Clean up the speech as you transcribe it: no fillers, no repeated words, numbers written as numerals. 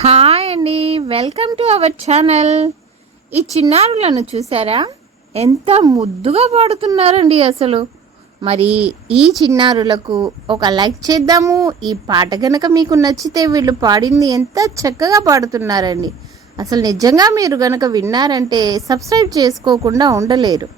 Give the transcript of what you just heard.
Hi అండి, welcome to our channel. ఈ చిన్నారులను చూసారా, ఎంత ముద్దుగా పాడుతున్నారండి అసలు. మరి ఈ చిన్నారులకు ఒక లైక్ చేద్దాము. ఈ పాట కనుక మీకు నచ్చితే వీళ్ళు పాడింది ఎంత చక్కగా పాడుతున్నారండి. అసలు నిజంగా మీరు కనుక విన్నారంటే సబ్స్క్రైబ్ చేసుకోకుండా ఉండలేరు.